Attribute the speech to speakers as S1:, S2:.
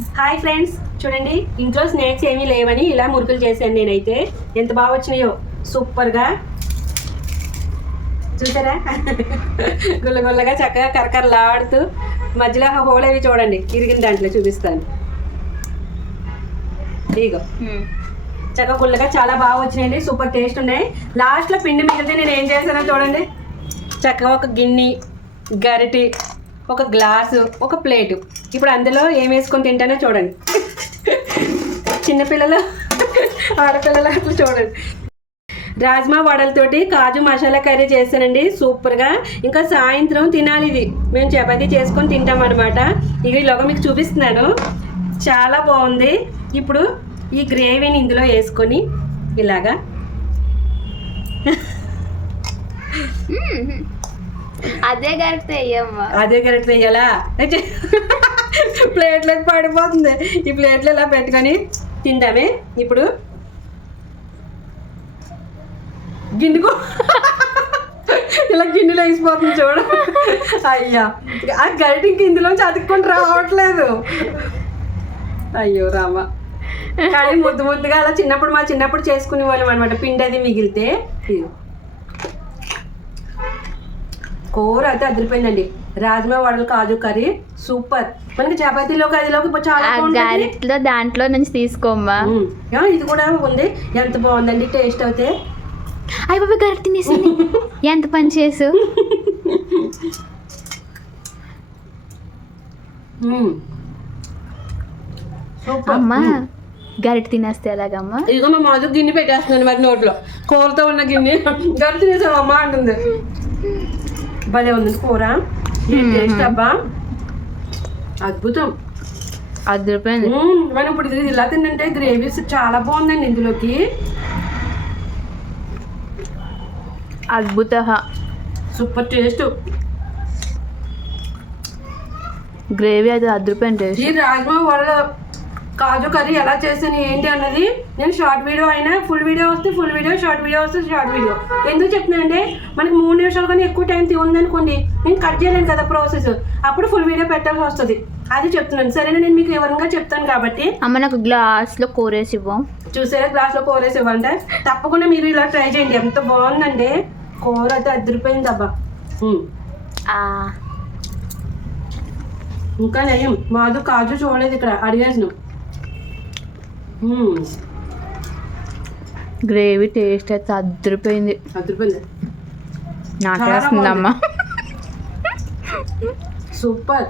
S1: Hi friends చూడండి ఇంట్లో snacks ఏమీ లేవని ఇలా మురుకులు చేశాను నేనైతే. ఎంత బాగా వచ్చినాయో. సూపర్గా చూసారా? గుల్లగుల్లగా చక్కగా కరకరలాడుతూ మధ్యలో హోల్ అవి చూడండి ఇరిగిన దాంట్లో చూపిస్తాను. ఇదిగో. చక్కగా గుల్లగా చాలా బాగా వచ్చినాయండి సూపర్ టేస్ట్ ఉన్నాయి. లాస్ట్లో పిండి మిగిలితే నేను ఏం చేశానో చూడండి. చక్కగా ఒక గిన్నె గరిటి ఒక గ్లాసు ఒక ప్లేటు. ఇప్పుడు అందులో ఏం వేసుకొని తింటానో చూడండి. చిన్నపిల్లలు ఆడపిల్లలు అట్లా చూడండి రాజ్మా వడలతోటి కాజు మసాలా కర్రీ చేశానండి సూపర్గా. ఇంకా సాయంత్రం తినాలి ఇది. మేము చపాతీ చేసుకొని తింటాం అనమాట ఇవి ఈలోగా మీకు చూపిస్తున్నాను. చాలా బాగుంది. ఇప్పుడు ఈ గ్రేవీని ఇందులో వేసుకొని ఇలాగా.
S2: అదే కరెక్ట్ అయ్యమ్మా
S1: అదే కరెక్ట్ వేయాలా ప్లేట్లకు పడిపోతుంది. ఈ ప్లేట్లు ఇలా పెట్టుకొని తిందామే? ఇప్పుడు గిన్నెకు ఇలా గిన్నెలో వేసిపోతుంది చూడ. అయ్యా. ఆ గరిట ఇంక ఇందులోంచి అతుక్కుంటూ రావట్లేదు. అయ్యో రామ. కానీ ముద్దు ముద్దుగా అలా చిన్నప్పుడు మా చిన్నప్పుడు చేసుకునే వాళ్ళం అనమాట పిండి అది మిగిలితే. కూర అయితే అదిరిపోయిందండి. రాజ్మా వడలు కాజు కర్రీ సూపర్. మనకి చపాతీలోకి అదిలోకి చాలా.
S2: గారెట్లో దాంట్లో నుంచి తీసుకోమ్మా.
S1: ఇది కూడా ఉంది. ఎంత బాగుందండి టేస్ట్ అయితే.
S2: అయ్య బాబా గారెట్ తినేసింది. ఎంత పని చేసు? అమ్మా. గరిట తినేస్తే ఎలాగమ్మా?
S1: ఇదిగో మా మాధు గిన్నె పెట్టేస్తున్నాను మరి నోట్లో. కూరతో ఉన్న గిన్నె. తినేసాం అమ్మ అంటుంది. భలే ఉంది కూర. టేస్ట్ అబ్బా? అద్భుతం.
S2: అదిరిపోయింది.
S1: మనం ఇప్పుడు ఇది ఇలా తిందంటే గ్రేవీస్ చాలా బాగుందండి ఇందులోకి.
S2: అద్భుత
S1: సూపర్ టేస్ట్.
S2: గ్రేవీ అది అదిరిపోయింది
S1: ఈ రాజ్మా వడల కాజు కర్రీ ఎలా చేశాను ఏంటి అన్నది నేను షార్ట్ వీడియో అయినా ఫుల్ వీడియో వస్తే ఫుల్ వీడియో షార్ట్ వీడియో వస్తే షార్ట్ వీడియో. ఎందుకు చెప్తున్నానంటే మనకి మూడు నిమిషాలు కానీ ఎక్కువ టైం ఉందనుకోండి నేను కట్ చేయలేను కదా ప్రాసెస్ అప్పుడు ఫుల్ వీడియో పెట్టాల్సి వస్తుంది. అది చెప్తున్నాను. సరేనా నేను మీకు వివరంగా చెప్తాను కాబట్టి.
S2: అమ్మ నాకు గ్లాస్లో కూరేసి ఇవ్వం.
S1: చూసారా గ్లాస్లో కూర వేసి ఇవ్వాలంటే? తప్పకుండా మీరు ఇలా ట్రై చేయండి. ఎంత బాగుందండి కూర అయితే అదిరిపోయింది అబ్బా. ఇంకా నయం మాధు కాజు చూడలేదు ఇక్కడ. అడిగేసిన
S2: గ్రేవీ టేస్ట్ అయితే అదిరిపోయింది.
S1: అదిరిపోయింది.
S2: నాకేస్తుందమ్మా
S1: సూపర్.